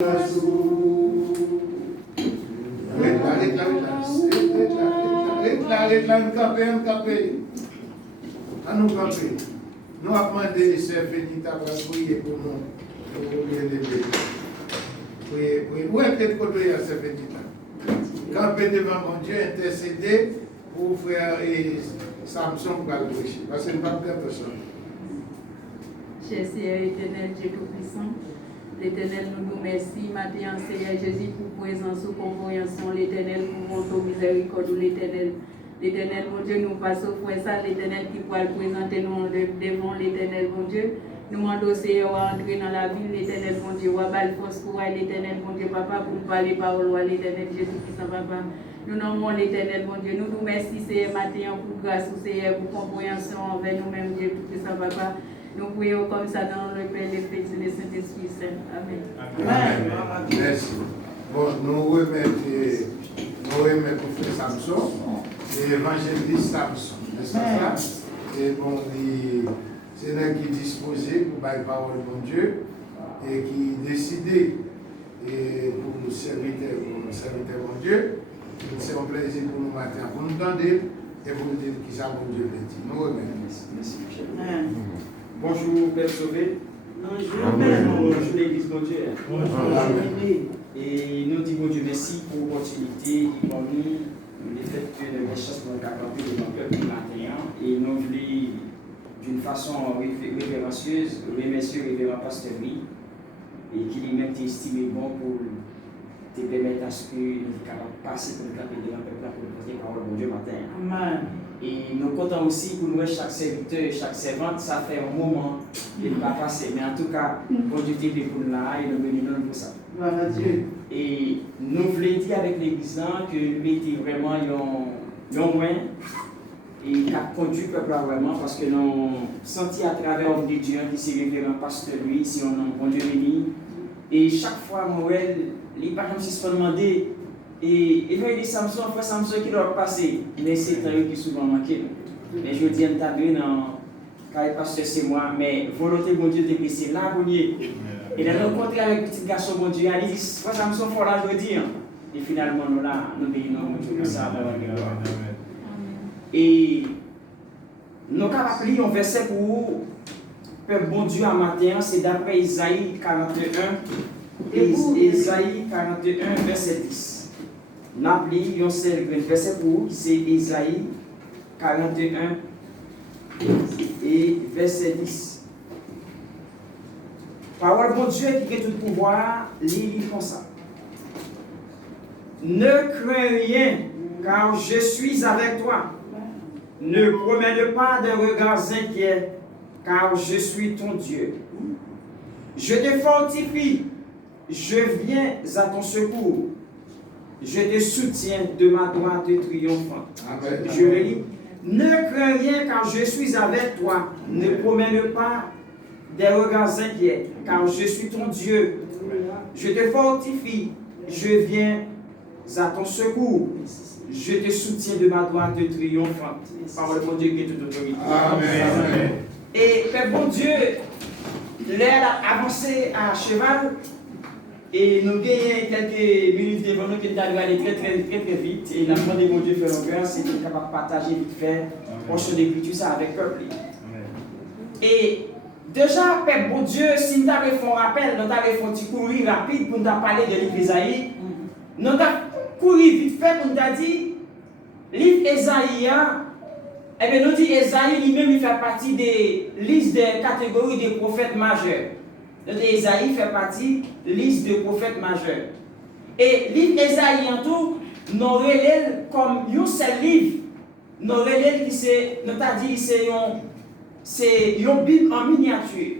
Nous avons demandé les sœurs Fénita pour prier pour nous. Où est peut-être côté à sœur Fénita? Camper devant mon Dieu, intercéder pour frère et Samson pour le prêcher. Parce que nous ne pas perdre personne. Cher Seigneur éternel, Dieu Tout-Puissant, l'Éternel nous remercie, matin, Seigneur Jésus, pour présence ou compréhension, l'Éternel, pour votre miséricorde, l'Éternel. L'Éternel, mon Dieu, nous passons pour ça, l'Éternel qui pourra le présenter nous devant l'Éternel, mon Dieu. Nous demandons, Seigneur, à entrer dans la ville, l'Éternel, mon Dieu, à bal force pour l'Éternel, mon Dieu, Papa, pour nous parler parole, l'Éternel, Jésus Christ, Papa. Nous nommons l'Éternel, mon Dieu. Nous nous remercions, Seigneur, matin, pour grâce, Seigneur, pour compréhension envers nous-mêmes, Dieu Tout-Puissant, Papa. Nous prions comme ça dans le Père, le Fils et le Saint-Esprit Saint. Amen. Amen. Merci. Bon, nous remettons pour frère Samson, l'évangéliste Samson. N'est-ce pas ça? Et bon, c'est là qui est disposé pour la parole de mon Dieu et qui est décidé et pour nous servir mon Dieu. C'est un plaisir pour nous matin, pour nous entendre et pour nous dire qui ça mon Dieu veut dire. Nous remercions. Merci, Michel. Bonjour, Père Sauvé. Bonjour, l'Église, mon Dieu. Et nous disons, mon Dieu, merci pour l'opportunité qui pour nous, le fait que nous chance pour nous camper devant le peuple matin. Et nous voulons, d'une façon révérencieuse, remercier le révérend pasteur Louis et qui lui même estimé bon pour te permettre à ce que nous puissions passer pour nous camper devant le peuple pour nous porter la parole de Dieu matin. Amen. Et nous comptons aussi pour nous, chaque serviteur et chaque servante, ça fait un moment qu'il ne va pas passer. Mais en tout cas, pour Dieu t'aider pour nous là et nous bénissons pour ça. Voilà Dieu. Et nous voulons dire avec l'église que nous étions vraiment un moyen et qui a conduit le peuple vraiment parce que nous senti à travers l'homme de Dieu qui s'est révérend pasteur lui, si on a un bon Dieu béni. Et chaque fois, Noël, les parents se sont demandés. Et il y a des Samson, frère Samson qui doit passer, mais c'est un qui souvent manqué. Mais je dis, on t'a vu dans le pasteur, c'est moi, mais volonté de mon Dieu de baisser là, et dans le rencontre avec le petit garçon, mon Dieu, il dit, frère Samson, il faut là, je veux dire. Et finalement, nous là, nous bénissons mon Dieu, ça va. Et nous avons appris un verset pour le bon Dieu à matin, c'est d'après Isaïe 41, Isaïe 41, verset 10. Nous avons appris un verset pour c'est Isaïe 41 et verset 10. Parole de Dieu qui a tout pouvoir, lit comme ça. Ne crains rien, car je suis avec toi. Ne promène pas de regards inquiets, car je suis ton Dieu. Je te fortifie, je viens à ton secours. Je te soutiens de ma droite triomphante. Amen. Je lis. Ne crains rien car je suis avec toi. Ne promène pas des regards inquiets car je suis ton Dieu. Je te fortifie. Je viens à ton secours. Je te soutiens de ma droite triomphante. Parole de mon Dieu qui est toute autorité. Amen. Et le bon Dieu, l'air a avancé à cheval. Et nous gagnons quelques minutes devant nous qui nous aller très vite. Et la demande de mon Dieu fait longueur, c'est qu'il est capable de partager vite fait, portion d'écriture ça avec le peuple. Et déjà, Père bon Dieu, si nous avons fait un rappel, nous avons fait un petit courir rapide pour nous parler de livre Esaïe, nous avons couru vite fait pour nous dire, livre Esaïe, eh bien nous dit Esaïe lui-même il fait partie des listes des catégories des prophètes majeurs. Esaïe fait partie de la liste de prophètes majeurs. Et livre Esaïe en tout, nous relève comme un seul livre. Nous relève qui c'est, nous t'a dit, c'est une Bible en miniature.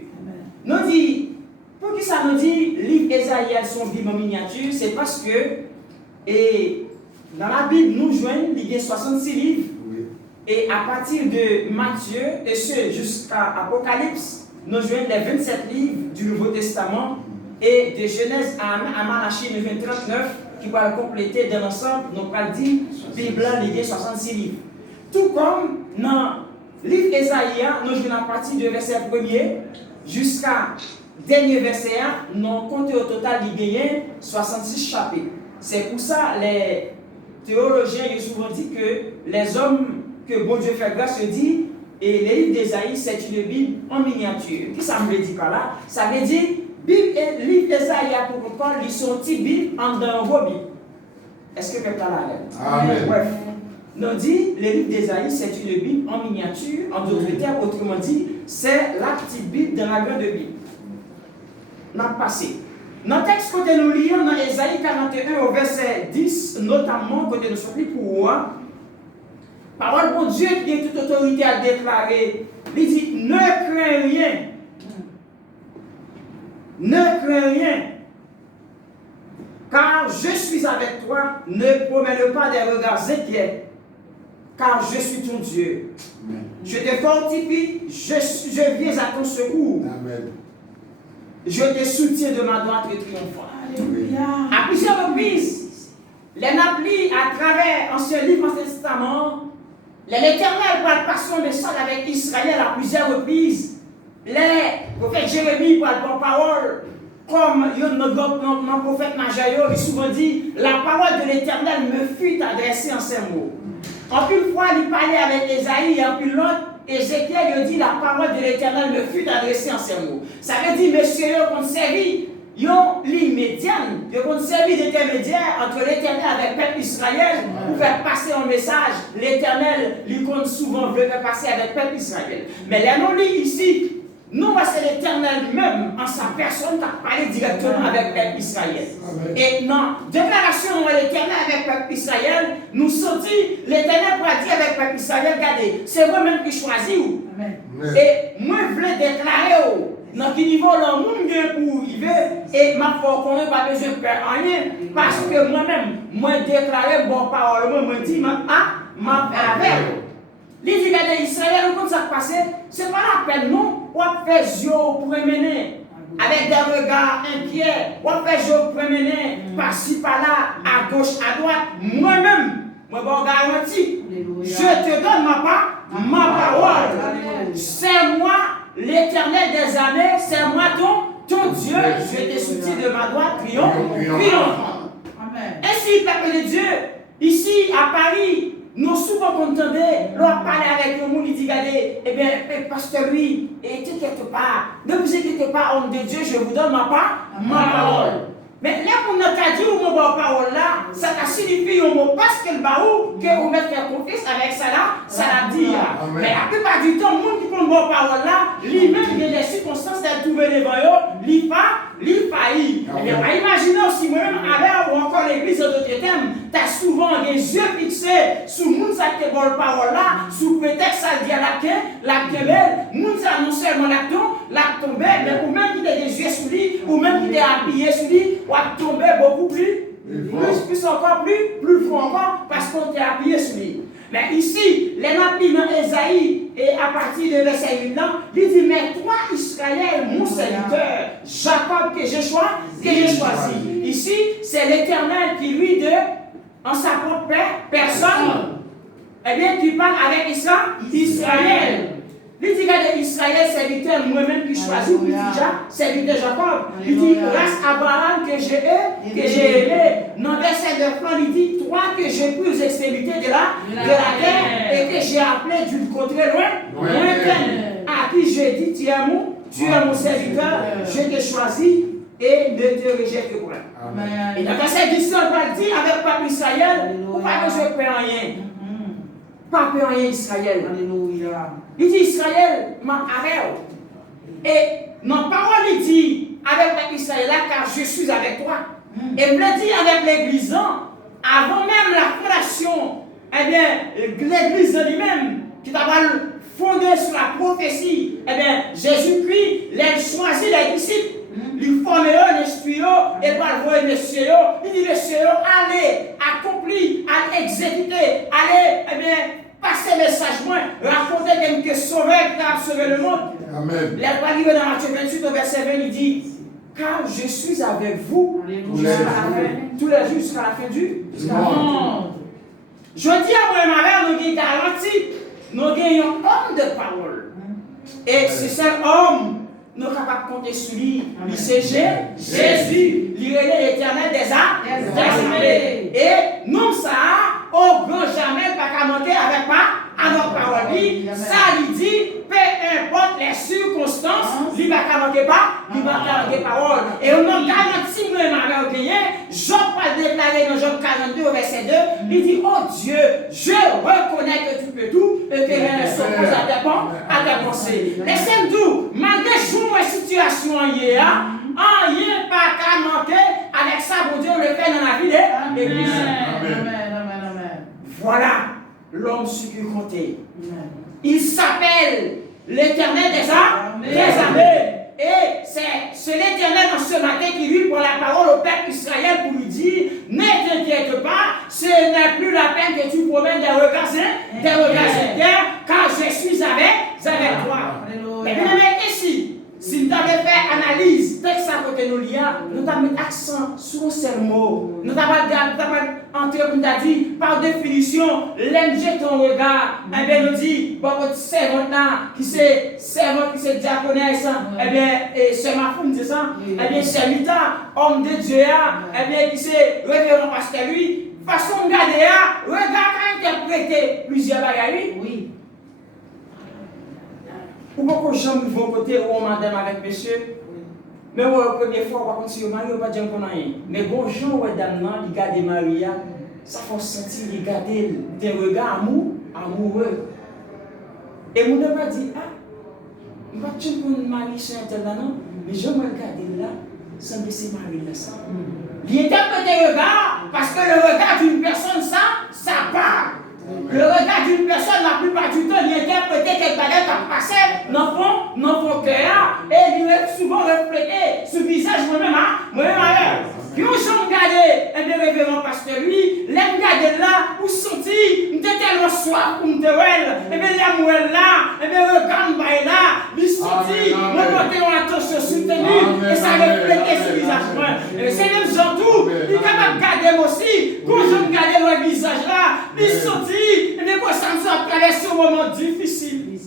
Nous dit, pour qui ça nous dit, livre Esaïe sont Bible en miniature, c'est parce que, et dans la Bible, nous joignons, il y a 66 livres. Et à partir de Matthieu, et ce jusqu'à Apocalypse, nous jouons les 27 livres du Nouveau Testament et de Genèse à Malachie, nous jouons 39 qui va compléter dans l'ensemble, nous allons dire, Bible liée 66 livres. Tout comme dans le livre Esaïe, nous jouons à partir du verset 1er jusqu'à dernier verset, nous comptons au total il y a 66 chapitres. C'est pour ça les théologiens ont souvent dit que les hommes que bon Dieu fait grâce se dit, et les livres d'Ésaïe, c'est une Bible en miniature. Qu'est-ce que ça me dit par là? Ça veut dire, Bible et livre d'Ésaïe, pour comprendre, ils sont petits Bibles en dans vos Bibles. Est-ce que quelqu'un l'a? Amen. Bref. Nous dit, le livre d'Ésaïe, c'est une Bible en miniature. En d'autres termes, autrement dit, c'est la petite Bible dans la grande Bible. On a passé. Dans le texte que nous lisons dans Ésaïe 41 au verset 10, notamment, quand nous sommes pour moi, parole pour Dieu qui a toute autorité à déclarer, il dit, ne crains rien. Ne crains rien. Car je suis avec toi, ne promets pas des regards inquiets, car je suis ton Dieu. Amen. Je te fortifie, je viens à ton secours. Amen. Je te soutiens de ma droite triomphante. Alléluia. À plusieurs reprises, les applis à travers Ancien Livre, Ancien Testament, l'Éternel parle par son message avec Israël à plusieurs reprises. Les prophètes Jérémie parlent par parole, comme notre prophète Najaïo, il souvent dit, la parole de l'Éternel me fut adressée en ces mots. En une fois, il parlait avec Ésaïe, et en une autre, Ézéchiel, il dit, la parole de l'Éternel me fut adressée en ces mots. Ça veut dire, messieurs, ils ont servi, ils ont l'immédiat, ils ont servi d'intermédiaire entre l'Éternel avec le peuple Israël pour faire passer un message. L'Éternel, il compte souvent veut faire passer avec le peuple Israël. Mais là, nous lisons ici, nous, c'est l'Éternel lui-même, en sa personne, qui a parlé directement avec le peuple Israël. Et dans la déclaration de l'Éternel avec le peuple Israël, nous sentons l'Éternel pour dire avec le peuple Israël, regardez, c'est moi-même qui choisis. Et moi, je voulais déclarer, dans quel niveau le monde pour vivre, et ma foi, qu'on n'a pas besoin de faire rien, parce que moi-même, moi, déclaré, bon parole, moi, je dis, ma avec. Les dit que Israël, comme ça passe, ce n'est pas la peine, non, on fait yeux pour mener avec des regards inquiets, on fait yeux pour mener par-ci, par-là, à gauche, à droite. Moi-même, moi, je garantis, je te donne ma parole. C'est moi, l'Éternel des armées, c'est moi ton Dieu, je te soutiens de ma droite, triomphant. Ainsi, peuple de Dieu, ici à Paris, nous souvent entendons, l'on parle avec le monde, il dit, regardez, eh bien, pasteur lui, et t'inquiète pas, ne vous inquiétez pas, homme de Dieu, je vous donne ma parole. Mais là, pour notre cas, dire mon parole là, ça signifie un mot parce que le baou, que vous mettez confiance avec ça là, ça l'a dit. Mais la plupart du temps, le monde qui prend mon parole là, lui-même, il y a des circonstances d'être trouvé devant eux, il faillit. Eh bien, imaginez aussi moi-même, avec ou encore l'église d'autres thèmes, tu as souvent des yeux fixés sur le monde qui te bonne parole là, sous prétexte ça dit à la belle, le monde non seulement la tombée, mais ou même qui t'a des yeux sur lui, ou même qui t'a appuyé sur lui, ou à tomber beaucoup plus encore plus fort encore, parce qu'on t'a appuyé sur lui. Mais ici, les nappis dans Ésaïe, et à partir de verset 8, il dit, mais toi, Israël, mon serviteur, Jacob que j'ai choisi. Ici, c'est l'Éternel qui, lui, en sa propre personne, eh bien, qui parle avec Israël. Il dit que Israël, serviteur, moi-même qui choisis, il dit déjà, serviteur Jacob. Il dit, grâce à Abraham que j'ai aimé. Dans le verset 9, il dit, toi que j'ai pris aux extrémités de la terre et que j'ai appelé d'une contrée lointaine, à qui j'ai dit, tu es mon serviteur, je t'ai choisi et ne te rejette point. Et dans le verset 10, on va dire avec peuple Israël, vous pas besoin de faire rien. Pas peur rien, Israël. Alléluia. Il dit Israël, m'a arrêté. Et non parole, il dit avec peuple Israël, car je suis avec toi. Et il me dit avec l'église, avant même la fondation, eh bien, l'église lui-même, qui t'a fondé sur la prophétie, eh bien, Jésus-Christ, il a choisi les disciples. Il forme les esprits et par voir les messieurs. Il dit messieurs, allez accomplir, allez exécuter, allez eh bien, passer le message moins, raconter quelques sauveurs qui ont sauvé le monde. Amen. Il est arrivé dans Matthieu 28 au verset 20, il dit, car je suis avec vous tous les jours jusqu'à la fin du monde. Je dis à moi et ma mère, nous avons garanti, nous avons un homme de parole. Et c'est cet homme, nous sommes capables de compter sur lui. C'est Jésus, l'Éternel des armées. Et nous, ça, au grand jamais, pas qu'à monter avec pas à notre parole. Ça lui dit, peu importe les circonstances, il ne va pas manquer pas, il va manquer parole. Et on a garanti, moi, ma mère, Job va déclarer dans Job 42, verset 2, il dit, oh Dieu, je reconnais que tu peux tout et que rien ne s'oppose à tes pensées. Laissez-moi tout, malgré une situation hier, rien pas qu'à manquer, avec ça, bon Dieu, on le fait dans la vie de l'Église. Voilà l'homme sur qui compter. Il s'appelle l'Éternel des armées. Et c'est l'Éternel en ce matin qui lui prend la parole au peuple Israël pour lui dire, ne t'inquiète pas, ce n'est plus la peine que tu promènes des regards terre, car je suis avec toi. Mais bien aimé, ici, si nous avons fait analyse, texte à côté de nous, nous avons mis accent sur un seul mot. Nous avons entré pour nous dire, par définition, l'aime ton regard. Eh bien, nous dit, bon, votre servante là, qui c'est diaconesse, eh bien, c'est ma femme, c'est ça? Eh bien, c'est Mita, homme de Dieu, eh bien, qui c'est révérend pasteur lui, façon de regarder, regard a interprété plusieurs bagages. Oui. Ou beaucoup de gens vont côté ou madame avec monsieur. Mais la première fois, on va continuer marié, on va dire qu'on a rien. Mais bon, gens ou dame, ils gardent Maria, ça fait sentir, ils gardent des regards amoureux. Et on ne va pas dire, ah, on va dire qu'on marie sur un tel non, mais je me regarde là, sans laisser marier là ça. Il interprète des regards, parce que le regard d'une personne, ça part. Le regard d'une personne, la plupart du temps, il interprète quelque chose qui a passé dans son cœur et il est souvent reflété sur le visage moi-même. Puis on s'en regarde, et bien révérend pasteur, lui, l'aime garder là, où sentit, il était tellement soif pour me dire, et bien l'amour là, et bien regarde là, il sentit, me porter en attention soutenue, et ça reflétait sur le visage. C'est même surtout, il est capable de garder aussi, quand je regarde le visage là, il sentit, et bien quoi ça me soit traversé un moment difficile.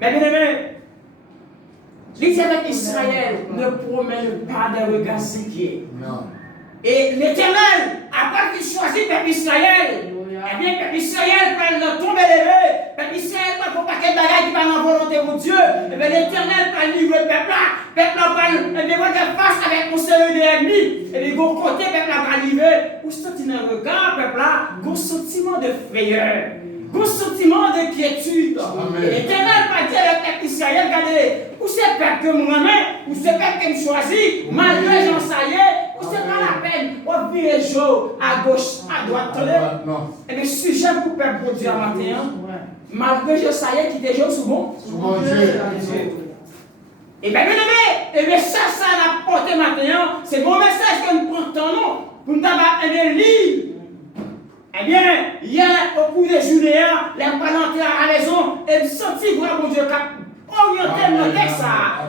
Mais bien aimé, les avec Israël ne promènent pas des regards inquiets. Et l'Éternel, après qu'il choisit le peuple Israël, eh bien, le peuple Israël peut le tomber levé, le peuple Israël peut pas paquet de bagages qui va dans la volonté de Dieu, et bien l'Éternel peut livrer le peuple là, le peuple là va faire face avec mon série d'ennemis, et bien, de côté, le peuple là va livrer, ou sentir un regard, le peuple là, un sentiment de frayeur. Un sentiment d'inquiétude. L'Éternel va dire au peuple Israël, regardez, où c'est le peuple que moi-même, où c'est le peuple que je choisis, malgré j'en sais, où c'est pas la peine, on vire les jours à gauche, à droite, et bien, sujet pour le peuple pour Dieu à matin, malgré je sais qu'il est souvent sous mon Dieu. Et bien, et bien, ça n'a porté matin, c'est mon message que nous prenons, pour nous avoir lire. Eh bien, hier, au cours des journées, les parents étaient à la maison et me sentis voir mon Dieu qui orienté le texte.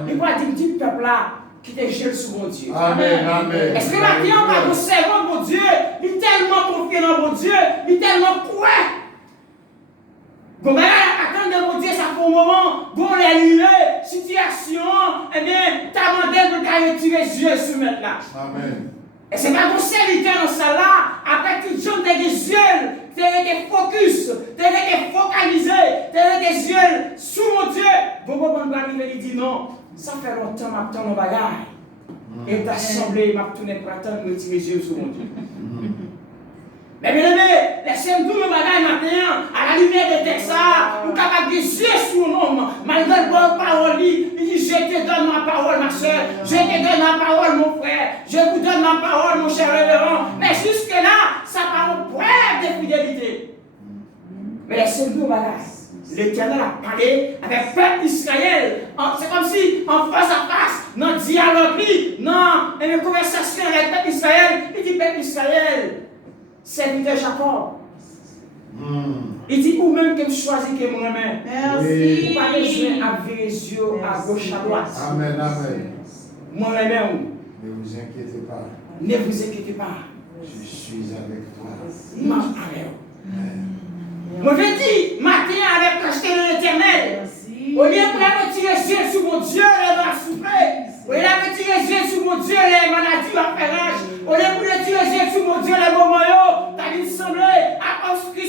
Il va dire, petit peuple là, qui te gèle sous mon Dieu. Amen, amen. Est-ce que maintenant, on va nous servir mon Dieu, il est tellement confiant dans mon Dieu, il est tellement quoi? Bon, ben là, attendez mon Dieu, ça fait un moment, bon, les situation, eh bien, t'as demandé pour t'arrêter les yeux sur mettre là. Amen. Et c'est pas ton serviteur dans ça là, après tout le jour, t'as des yeux, t'as des focus, t'as des focalisé, t'as des yeux sous mon Dieu. Bon, bon, arriver, il dit non, ça fait longtemps que m'attends mon bagage. Et t'as semblé, m'a tourné pour attendre, me tirer les yeux sous mon Dieu. Mais bien aimé, laissez-moi tout le bagage maintenant, à la lumière des textes, vous capable des yeux sur l'homme, malgré le bon parole, il dit, je te donne ma parole, ma soeur, je te donne ma parole, mon frère, je vous donne ma parole, mon cher révérend, mais jusque-là, ça parle preuve de fidélité. Mais laissez-moi tout le bagage. L'Éternel a parlé avec le peuple d'Israël. C'est comme si, en face à face, dans le dialogue, dans une conversation avec le peuple d'Israël, il dit, peuple d'Israël, serviteur Jacob. Il dit, ou même que je choisis que moi-même. Merci. Vous pas besoin à virer les yeux à gauche, à droite. Amen, amen. Moi-même. Ne vous inquiétez pas. Ne vous inquiétez pas. Je suis avec toi. Moi, je dis, matin avec l'acheter de l'Éternel. Au lieu de retirer les yeux sur mon Dieu, les bras soufflés. Au lieu de retirer les yeux sur mon Dieu, les maladies à faire rage. Au lieu de retirer les yeux sur mon Dieu, les moments, t'as dit sembler à construire.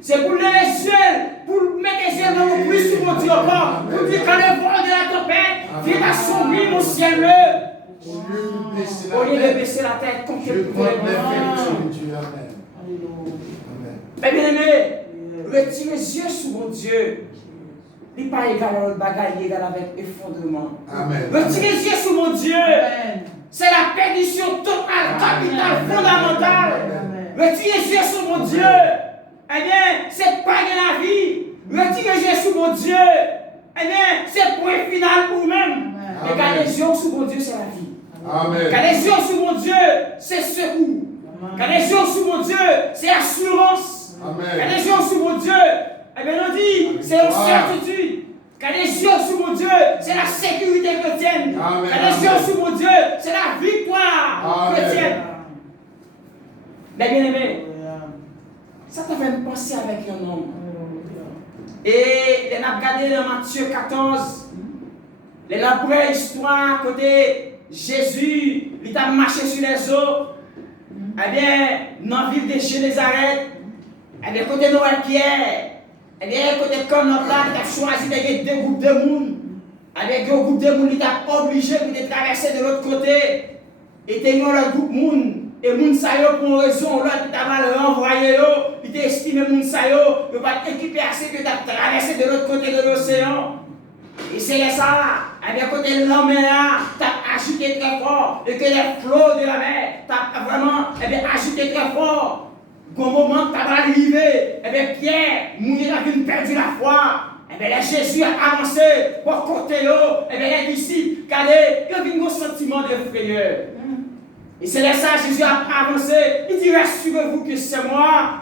C'est pour lever les yeux, pour mettre les yeux dans mon plus sur mon Dieu encore. Pour dire quand le vent de la tempête vient assombrir mon ciel bleu. Au lieu de baisser la tête, comme je prends l'effet de Dieu. Amen. Mais bien aimé, retirer les yeux sur mon Dieu. Il n'est pas égal à l'autre bagaille, il est égal avec effondrement. Amen. Retirer les yeux sur mon Dieu. C'est la perdition totale, capitale, fondamentale. Retirer les yeux sur mon Dieu. Eh bien, c'est pas de la vie. Retirer les yeux sur mon Dieu. Eh bien, c'est point final pour vous-même. Mais garder les yeux sur mon Dieu, c'est la vie. Amen. Garder les yeux sur mon Dieu, c'est secours. Garder les yeux sur mon Dieu, c'est assurance. Garder les yeux sur mon Dieu, eh bien, on dit, c'est une certitude. Garder les yeux sur mon Dieu, c'est la sécurité chrétienne. Garder les yeux sur mon Dieu, c'est la victoire chrétienne. Mais bien aimé, ça t'a fait me penser avec un homme. Et on a regardé dans Matthieu 14, la vraie histoire côté Jésus, il a marché sur les eaux. Eh bien, dans la ville de Génézareth, eh bien, côté Noël Pierre, eh bien, côté Canada, il a choisi de deux groupes de monde. Eh bien, un groupe de monde, il a obligé de traverser de l'autre côté. Et il y a un groupe de monde. Et les gens, pour une raison, l'autre, il a renvoyé, il a estimé les gens, il va équiper assez que de traverser de l'autre côté de l'océan. Et c'est ça, eh bien, côté de l'homme là, tu as agité très fort, et que les flots de la mer, tu as vraiment agité très fort. Au moment où tu as arrivé, eh bien, Pierre, il a perdu la foi. Eh bien, Jésus a avancé pour côté, eh bien, les disciples, regardez, il y a un sentiment de frayeur. Et c'est là ça, Jésus a avancé. Il dit, rassurez-vous que c'est moi.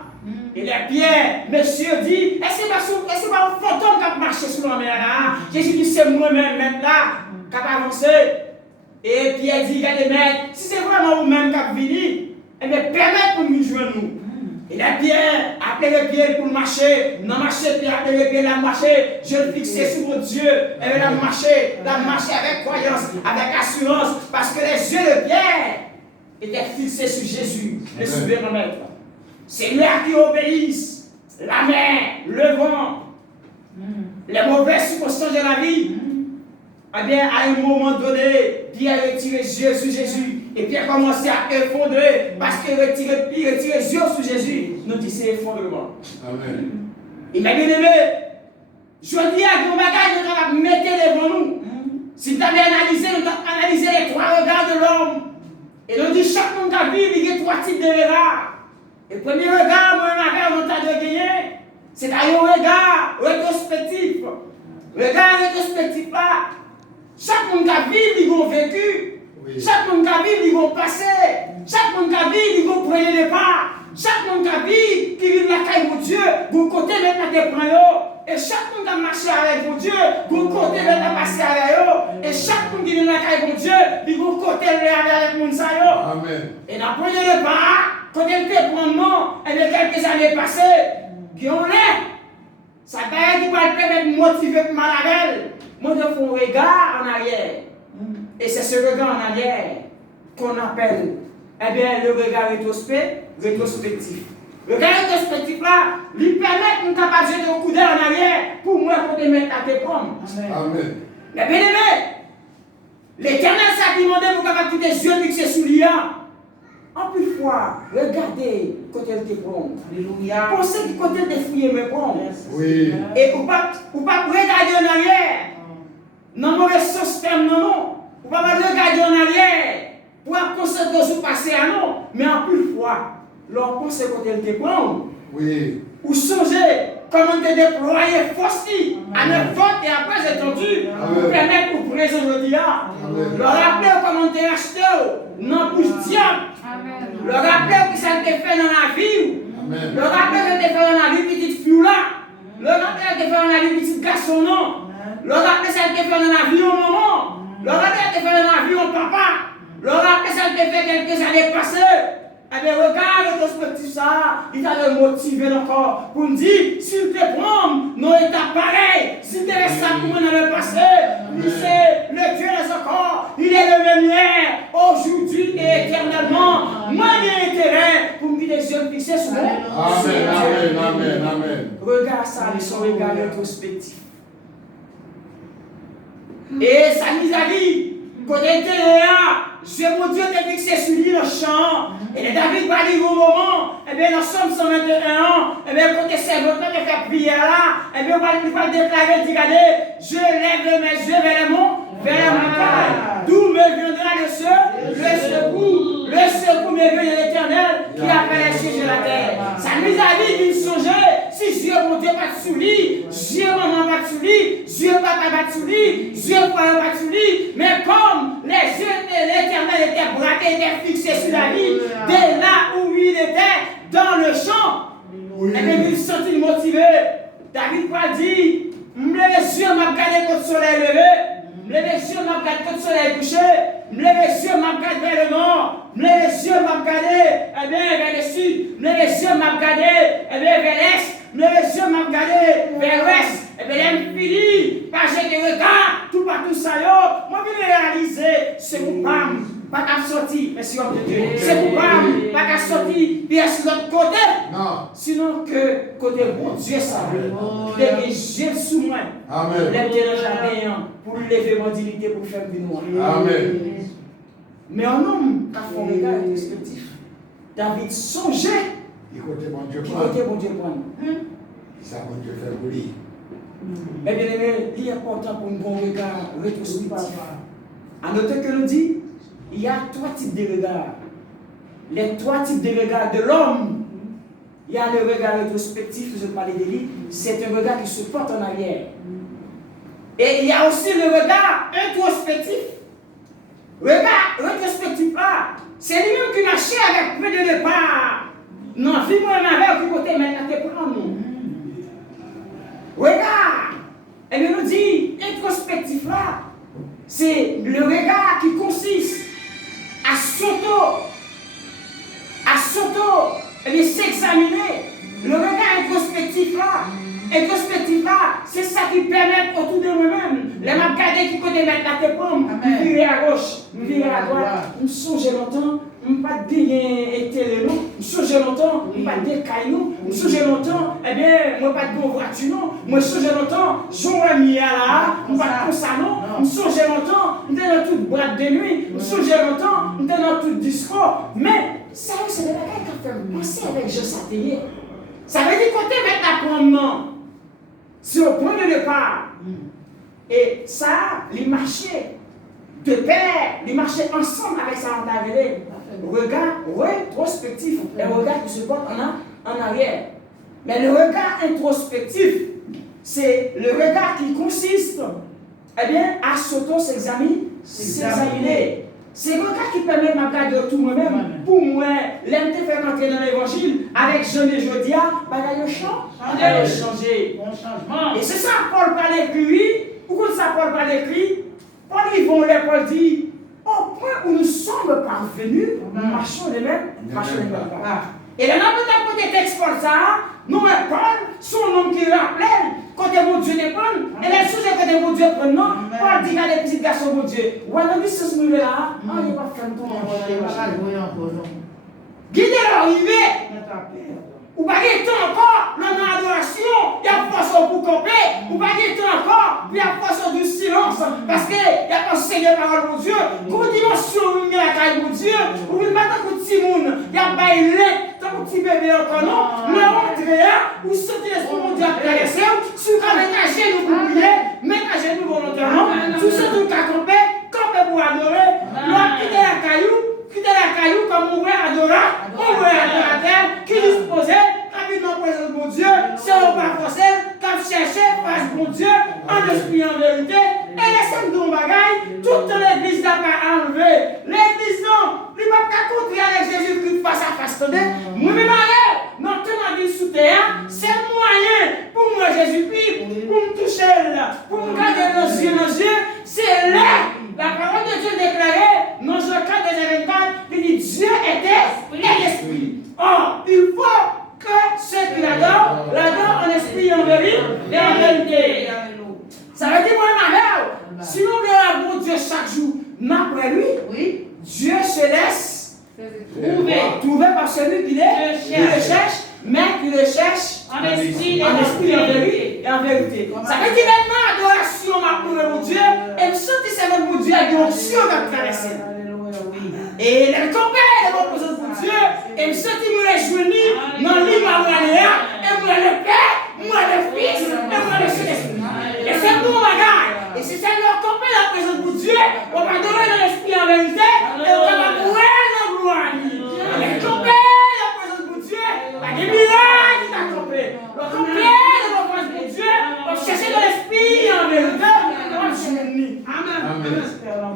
Et les Pierre, monsieur dit, est-ce que c'est pas un fantôme qui a marché sur la mer là? Jésus dit, c'est moi-même, même là, qui a avancé. Et Pierre dit, regardez, maître, si c'est vraiment vous-même qui a venu, eh bien, permettez pour nous jouer nous. Et les Pierre, appelez le Pierre pour marcher. Non, marcher, Pierre, appelez le Pierre, la marcher. Je le fixais sur mon Dieu. Et bien, la marcher avec croyance, avec assurance, parce que les yeux de Pierre étaient fixés sur Jésus, le souverain maître. C'est lui qui obéissent, la mer, le vent, les mauvaises circonstances de la vie. Eh bien, à un moment donné, Pierre retire les yeux sur Jésus. Et Pierre commence à effondrer parce qu'il retire les yeux sur Jésus. Nous disons c'est effondrement. Amen. Il m'a bien aimé. Je dis à nos bagages, nous allons mettre devant nous. Si tu avais analysé, nous avons analysé les trois regards de l'homme. Et nous dit chaque monde qui vit, il y a trois types de regards. Le premier regard, moi, on a de gagner, c'est un regard rétrospectif. Regard rétrospectif là, chaque monde qui vit, il a vécu. Oui. Chaque monde qui vit, il a passé. Chaque monde qui vit, il a pris les pas. Chaque monde qui vit, qui vit la caille de Dieu, vous côté maintenant des prends. Et chaque monde qui a marché avec mon Dieu, vous côté maintenant passer avec eux. Et chaque monde qui vit la caille de Dieu, il vous côté avec mon Dieu. Amen. Et dans le premier pas, quand elle était pendant quelques années passées, qui ont l'air, ça va qui va permettre de motiver pour malade. Moi, je fais un regard en arrière. Et c'est ce regard en arrière qu'on appelle le regard rétrospectif. Le regard rétrospectif là, lui permet de nous capable de couder en arrière pour moi pour te mettre à tes prendre. Amen. Mais bien aimé, l'Éternel s'est demandé pour capable quitter les yeux fixés sur lui. En plus de fois, regardez côté elle te prend. Alléluia. Pensez que côté elle te fouille me prend. Oui. Et ou pas regarder en arrière. Non, mauvais sens terme, non. Ou pas regarder en arrière. Pour concentrer sur le passé à non. Mais en plus de fois, leur pensée côté elle te prend. Oui. Ou songez comment te déployer force à ne faute et après j'ai entendu pour permettre pour présent le dia. Leur rappeler comment te acheté non plus diable. Le rappel que ça te fait dans la vie. Le rappel que te fait dans la vie petite fille là. Le rappel que te fait dans la vie petite garçon non. Le rappel que ça te fait dans la vie au moment. Le rappel que te fait dans la vie au papa. Le rappel que ça te fait quelques années passées. eh bien, regarde rétrospective ça, il t'a motivé encore pour me dire, s'il te prend, nos états pareils, s'il te laisse ça pour moi dans le passé, il sait, le Dieu des encore, il est le même hier, aujourd'hui et éternellement. Moi, j'ai intérêt pour me dire les yeux fixés sur moi. Amen. Regarde ça, ils sont regard rétrospectif. Et ça nous a dit, quand il était là, mon Dieu t'a fixé sur lui le champ. Et David va dire au moment, eh bien, dans Somme 121 ans, eh bien, quand il s'est voté de faire prière là, eh bien, il va déclarer, dit, regardez, je lève mes yeux vers le mont, vers la montagne. D'où me viendra le secours? Le secours me vient de l'Éternel qui a fait les cieux et la terre. Ça nous a dit qu'il songeait, si Dieu mon Dieu pas sous lui, Dieu maman pas sous lui, Dieu papa pas sous lui, Dieu frère pas sous lui, mais comme les yeux de l'Éternel étaient braqués, étaient fixés sur la vie, dès là où il était, dans le champ, et bien il se sentit motivé. David va dire, les yeux m'a regardé quand le soleil levé, les yeux m'a regardé quand le soleil couché, les yeux m'a regardé vers le nord, les yeux m'a regardé eh bien, vers le sud, les yeux m'a regardé eh bien, vers l'est, les yeux m'a regardé vers l'ouest, et bien, l'infini, pas j'ai des regards, tout partout ça yo, moi je vais réaliser, c'est mon pam, pas qu'à sortir, merci homme de Dieu, c'est mon pam, pas qu'à sortir, puis à l'autre côté, non, sinon que côté bon Dieu ça veut, dégager sous moi, amen, lève dans le jardin pour lever mon dignité pour faire du noir, amen. Mais un homme qui a fait un regard rétrospectif, David songeait, il côté bon Dieu prendre. Ça bon Dieu fait pour lui. Mais bien aimé, il est important pour un bon regard rétrospectif. À noter que l'on dit, il y a trois types de regards. Les trois types de regards de l'homme. Il y a le regard rétrospectif, je parlais de lui, c'est un regard qui se porte en arrière. Et il y a aussi le regard introspectif. Regard rétrospectif là, c'est lui-même qui marchait avec peu de départ. Non, dis-moi un avec qui côté maintenant te prendre. Regarde, et bien nous dit introspectif là, c'est le regard qui consiste à s'examiner. Le regard introspectif là, c'est ça qui permet autour de moi-même. Les regarder qui côté mettre la tête pomme, virer à gauche, virer à droite. Je me songe longtemps, je ne pas bien été non. Je me songe longtemps, je ne pas bien caillou. Je me songe longtemps, eh bien, je ne pas de voiture non. Je me songe longtemps, j'aurais mis à là, je ne pas de salon. Je me songe longtemps, je suis dans toute boîte de nuit. Je me songe longtemps, je suis dans toute disco. Mais ça, c'est des bagages qui ont fait penser avec José Atelier. Ça veut dire côté mettre la promenade. C'est au point de départ. Et ça, les marchés de pair, les marchés ensemble avec ça en arrière. Regard rétrospectif, un regard qui se porte en arrière. Mais le regard introspectif, c'est le regard qui consiste eh bien, à s'auto-s'examiner. C'est le regard qui permet de me regarder tout moi-même. Pour moi, l'aime te faire entrer dans l'évangile avec Jean et Jodia, bagaille changer. Et c'est ça Paul parle écrit. Pourquoi ça Paul parle écrit? Paul ils vont là, Paul dit, au point où nous sommes parvenus, marchons les mêmes pas. Et là, dans le texte Paul ça, nous Paul, son nom qui rappelle, côté mon Dieu n'est pas, et les choses côté mon Dieu prennent, non, Paul dit à les petits garçons mon Dieu, ou à la ce là, on n'est pas fait un tour. Guidez l'arrivée. Ou pas de temps encore, dans l'adoration, il y a force pour camper, ou pas de temps encore, il y a force du silence, parce qu'il y a enseigné la parole pour Dieu, pour dimension, il y a la caille pour Dieu, ou il n'y a pas de petit monde, il y a pas de lait, tant petit bébé encore non, le rentrer, ou sauter l'esprit mon Dieu à traverser, sur quand mettre à genoux pour prier, mettre à genoux volontairement, tout ce qui a camper pour adorer, quitter la caillou comme on veut adorer, on veut adorateur, qui disposait, rapidement présence de mon Dieu, c'est au pas forcé, qui chercher face mon Dieu, en esprit en vérité, et laissez nous bagaille, toute l'église n'a pas enlevé. L'église non, il ne va pas contrer avec Jésus-Christ face à face. Moi-même, dans toute la vie sous terre, c'est le moyen pour moi Jésus-Christ, pour me toucher là, pour me garder nos yeux, c'est là. La parole de Dieu déclarée, dans Jean 4, verset 24, il dit Dieu était l'esprit. par celui qui le cherche, mais qui le cherche En esprit et en en vérité. et en vérité. Ça veut dire maintenant, adoration, ma pour mon Dieu, et me sentir c'est mon Dieu avec l'onction de traverser. Et les compères de mon présence pour Dieu, et me sentir me réjouir dans l'île Marouanéa, et moi le Père, moi le Fils, et moi le Saint-Esprit. Et c'est pour ma gare. Et si c'est leur compère la présence pour Dieu, on va adorer dans l'esprit en vérité, et on va mourir dans la gloire. Les compères la présence pour Dieu, la miracles qui t'a trompé. Le compère de la présence pour Dieu, on chercher dans l'esprit en vérité, on va jouer. Amen.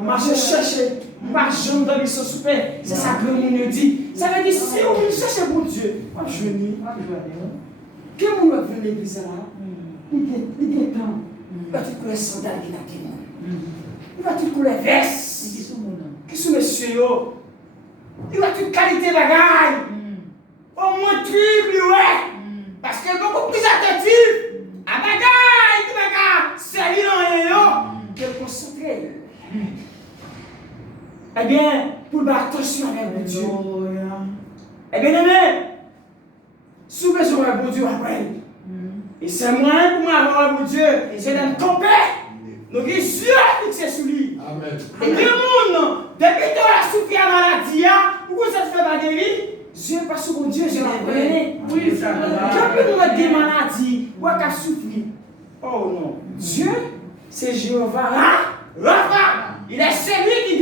Marcher chercher. Pas jamais dans les souper. C'est ça que le monde dit. Ça veut dire si on cherche pour Dieu, pas jeûner. Que vous avez vu l'église là? Il est temps. Il va tout les sandales qui t'attendent. Il va tout les vestes. Qui sont messieurs? Il va toute qualité de bagaille. Au moins triple, ouais. Parce que beaucoup plus attentif à bagaille, c'est lui que le concentré. Eh bien, pour faire attention avec mon Dieu. Eh bien, aimé, souvent sur un bon Dieu après. Et c'est moi pour m'avoir un bon Dieu. C'est d'un camper. Donc, il est sûr que c'est sous lui. Amen. Et tout le monde, depuis que tu as souffert la maladie, pourquoi ça te fait pas guérir? Dieu pas sur mon Dieu, je l'ai. Oui, ça va. Quand tu as des maladies, ou tu as souffert. Oh non. Dieu, c'est Jéhovah. Rapha. Il est celui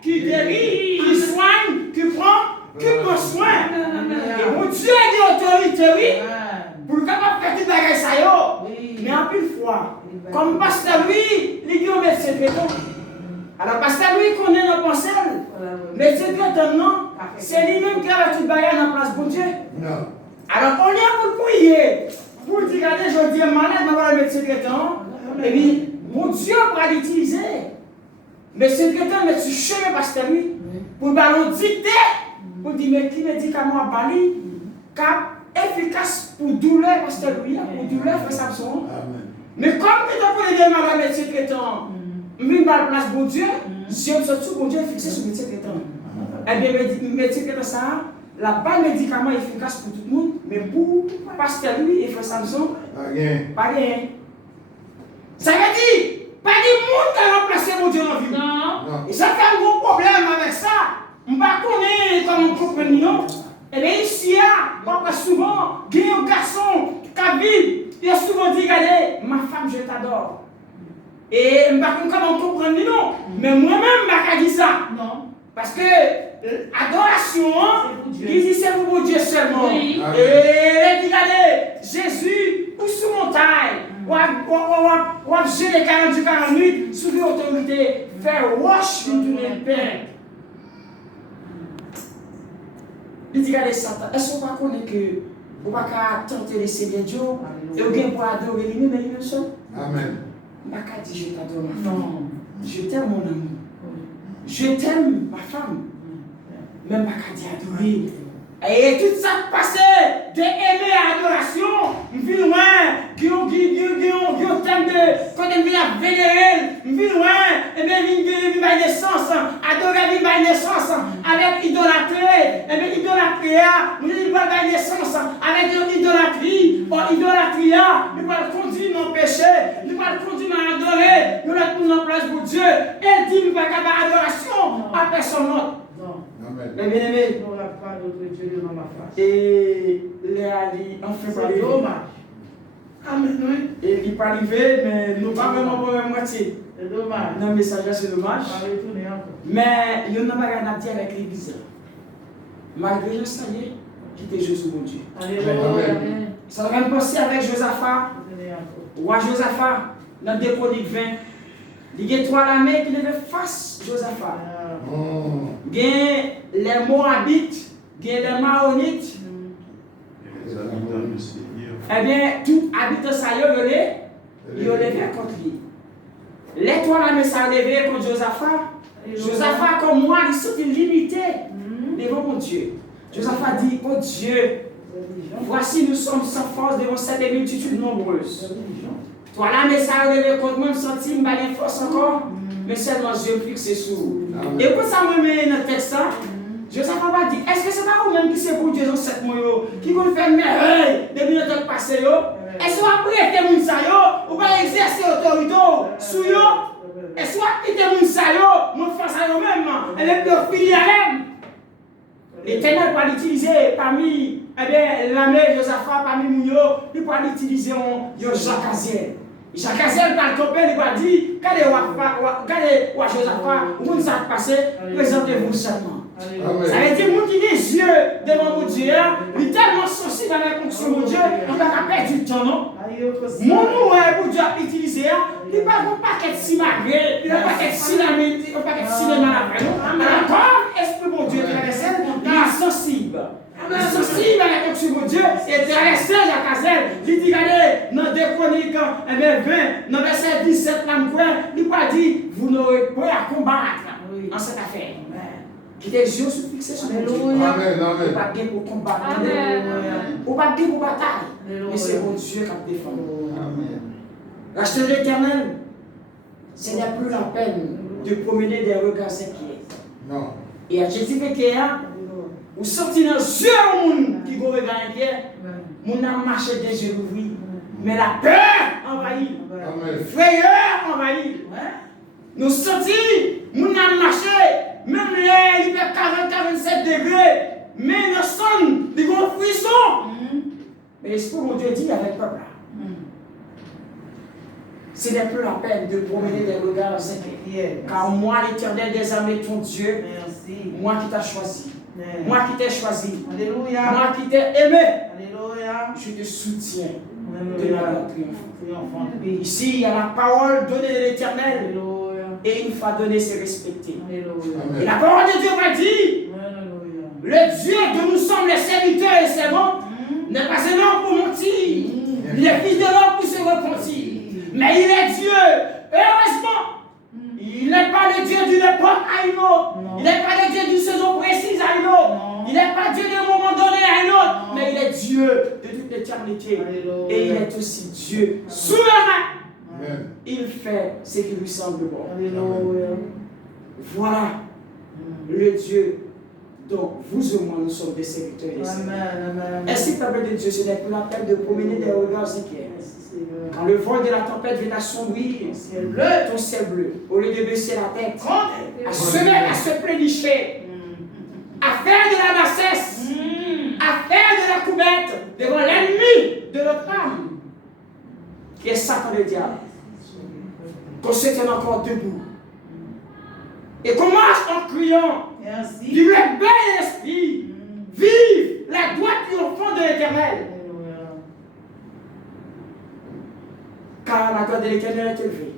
qui guérit, qui soigne, qui prend soin. Et mon Dieu a dit autorité, oui, pour capable faire tout bagage ça yo. Mais en plus fois, comme pasteur lui, il dit au médecin traitant. Alors pasteur lui connaît nos pensées. Médecin traitant non, c'est lui-même qui a tout bagage en place pour Dieu. Non. Alors on est pour prier, pour dire regardez, je dis malade, je vais voir le médecin traitant. Et puis mon Dieu va l'utiliser. Mais c'est quelqu'un mais tu chemin pasteur lui pour ballon dicter pour dire mais qui médicament à Bali cap efficace pour douleur pasteur lui pour douleur frère Samson. Mais comme tu as pour les malades médecin traitant mis par place pour Dieu Dieu surtout pour Dieu fixé sur médecin traitant. Eh bien médecin traitant ça la pas médicament efficace pour tout le monde mais pour pasteur lui et frère Samson pas rien. Ça veut dire pas du monde qui a remplacé mon Dieu dans la vie. Non. Et ça fait un gros problème avec ça. Je ne sais pas comment on comprend non. Eh bien ici, on voit souvent, il y a un garçon qui vit, il a souvent dit, regardez, ma femme, je t'adore. Et je ne sais pas comment on comprend non. Mais moi-même, je ne dis pas ça. Non. Parce que l'adoration, il dit c'est pour Dieu seulement. Oui. Et il dit, regardez, Jésus, ou sous montagne. Ou j'ai les 48 sous l'autorité, faire wash into les pains. Il dit, regardez Satan, est-ce qu'on va connaître que on va tenter de Seigneur Dieu et on vient pour adorer lui-même et lui-même seul? Amen. Je ne vais pas dire je t'adore ma femme. Non. Je t'aime mon amour. Je t'aime ma femme. Même pas qu'à dire adorer. Et tout ça passé de aimer l'adoration, je vis loin, qui ont thème de, quand on vient vénérer, je vis loin, et bien il vient naissance, adorer vient naissance, avec idolâtrie, et bien idolâtrie, nous il va naissance, avec idolâtrie, il va conduire nos péchés, il va conduire à adorer, nous la pose en place pour Dieu, elle dit, il va avoir adoration à personne d'autre. Mais bien aimé, on n'a pas d'autre Dieu devant ma face. Et les enfin pas dommage. Amen, oui. Et il n'est pas arrivé, mais nous pas vraiment pour la moitié. C'est dommage. Non, mais ça c'est dommage. Mais il y a un bagage à dire avec l'église. Malgré ça, y est, quitter Jésus mon Dieu. Alléluia. Ça va me passer avec Josaphat. Roi Josaphat, dans 2 Chroniques 20. Il y a 3 armées qui devaient face Josaphat. Il y a les Moabites, il y a les Maonites. Eh bien, tout habitant ça y est, il levé contre lui. Les 3 armées ça levé contre Josaphat. Josaphat, comme moi, il sont limité devant mon Dieu. Josaphat dit, oh Dieu, voici nous sommes sans force devant cette multitude nombreuse. Toi là, mais ça a levé contre moi, je me sens une balle force encore, mais seulement Dieu fixé sur. Et pour ça, me met dans le texte, Josaphat va dire, est-ce que c'est pas vous-même qui c'est pour ancêtres qui vont faire merveille depuis le temps passé. Est-ce qu'on va prêter les gens, ou va exercer l'autorité sur eux? Est-ce qu'on va quitter les gens, nous faisons ça nous-mêmes, et les plus filiés à même? L'Éternel va l'utiliser parmi l'armée Josaphat, parmi nous, il va l'utiliser en Jacques Aziel. Jacques Aziel va le tomber, il va dire, regardez Josaphat, où ça va passer, présentez-vous seulement. Ça veut dire que qui a des yeux devant mon Dieu, il est tellement sensible à la fonction de mon Dieu, il va pas perdre du temps, non? Mon nom pour Dieu a utilisé, il va pas être si malgré, il va pas être si cinéma après nous. Alors, comme esprit mon Dieu traverse, il est sensible. Il est sensible à la fonction de mon Dieu, et traverse la caselle. Il dit, regardez, dans 2 Chroniques 20, dans verset 17, il va dire, vous n'aurez pas à combattre en cette affaire. Qui les yeux sont fixés sur Dieu. Amen, amen. Pas bien pour combattre. Ou pas bien pour bataille. Mais c'est mon Dieu qui a défendu. L'acheteur de l'Éternel, ce n'est plus la peine de promener des regards inquiets. Non. Et à Jésus qui vous sentez dans les yeux au monde qui vous regarde inquiet, mon a marché des yeux ouverts. Mais la peur envahit. Frayeur envahit. Nous sentons, mon a marché. Même là, il fait 40-47 degrés, mais nous sommes des gros frissons. Mais l'Esprit de Dieu dit avec le peuple, ce n'est plus la peine de promener des regards inquiets. Car moi, l'Éternel des armées, ton Dieu, moi qui t'ai choisi, moi qui t'ai choisi, moi qui t'ai aimé, je te soutiens de la triomphante. Ici, il y a la parole donnée de l'Éternel. Et il faut donner ses respecter. Et la parole de Dieu va dire, le Dieu dont nous sommes les serviteurs et servants n'est pas un homme pour mentir. Il est fils de l'homme pour se repentir. Mais il est Dieu. Heureusement, il n'est pas le Dieu d'une époque à une autre. Il n'est pas le Dieu d'une saison précise à une autre. Il n'est pas Dieu d'un moment donné à un autre. Mais il est Dieu de toute l'éternité. Et il est aussi Dieu souverain. Amen. Il fait ce qui lui semble bon. Alléluia. Voilà le Dieu dont vous et moi nous sommes des serviteurs. Ainsi, peuple de Dieu, ce n'est plus la peine de promener des regards inquiets. Quand le vent de la tempête vient assombrir ton ciel bleu, au lieu de baisser la tête, à se plénicher, à faire de la bassesse, à faire de la coubette devant l'ennemi de notre âme, qui est Satan le diable. Qu'on se tienne encore debout. Et qu'on marche en criant. Du réveil de l'esprit. Vive la droite triomphante de l'Éternel. Car la gloire de l'Éternel est élevée.